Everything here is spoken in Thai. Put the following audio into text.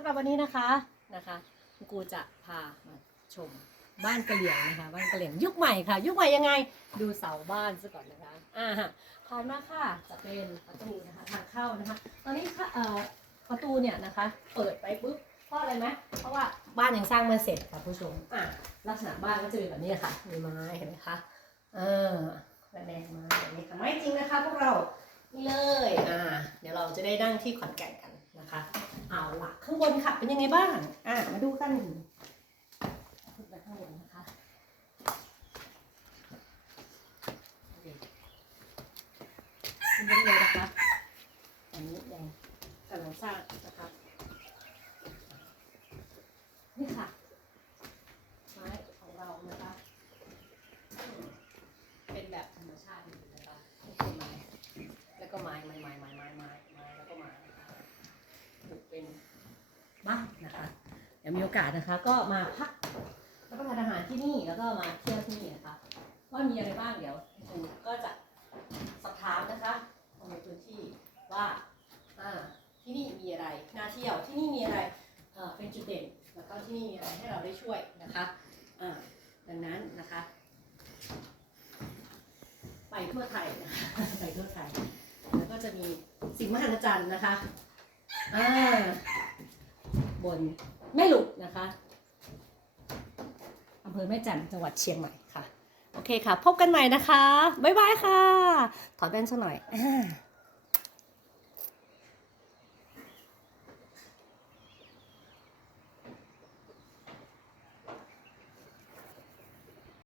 ำหรับวันนี้นะคะนะคะคุณครูจะพามาชมบ้านกะเหลี่ยงนะคะ บ้านกะเหลี่ยงยุคใหม่ค่ะ ยุคใหม่ยังไง ดูเสาบ้านซะก่อนนะคะอ่าฮะผ่านมาค่ะจะเป็นประตูนะคะทางเข้านะคะ ตอนนี้ค่ะเอ่อประตูเนี่ยนะคะ เปิดไปปุ๊บเพราะอะไรไหมเพราะว่าบ้านยังสร้างไมาเสร็จค่ะผู้ชมอะลักษณะบ้านก็จะเป็นแบบนี้ค่ะมีไม้เห็นไหมคะเออระแนงไม้แบบนี้ค่ะไม้จริงนะคะ พวกเรานี่เลยอ่าเดี๋ยวเราจะได้นั่งที่ขอนแก่นกันนะคะ เอาละข้างบนค่ะ เป็นยังไงบ้าง อะ มาดูกันขึ้นไปข้างบนนะคะขึ้นไปเลยนะคะ อันนี้แดงกำลังสร้างนะคะ นี่ค่ะ ไม้ของเรานะคะ เป็นแบบธรรมชาติอยู่นะคะนี่คือไม้ แล้วก็ไม้ไม้ไม้ไม้ไม้ไม้ไม้แล้วก็ไม้นะคะปลูกเป็น บ้านนะคะเดี๋ยวมีโอกาสนะคะ ก็มาพักรับประทานอาหารที่นี่แล้วก็มาเที่ยวที่นี่นะคะว่ามีอะไรบ้างเดี๋ยวคุณก็จะสอบถามนะคะคนในพื้นที่ว่าที่นี่มีอะไรน่าเที่ยวที่นี่มีอะไรเอ่อเป็นจุดเด่นแล้วก็ที่นี่มีอะไรให้เราได้ช่วยนะคะดังนั้นนะคะ ไปทั่วไทยนะคะไปทั่วไทย แล้วก็จะมีสิ่งมหัศจรรย์นะคะอ่า บนแม่หลุกนะคะอำเภอแม่จันต์จังหวัดเชียงใหม่ค่ะ โอเคค่ะ พบกันใหม่นะคะ บ๊ายบายค่ะ ถอดแว่นซะหน่อยอ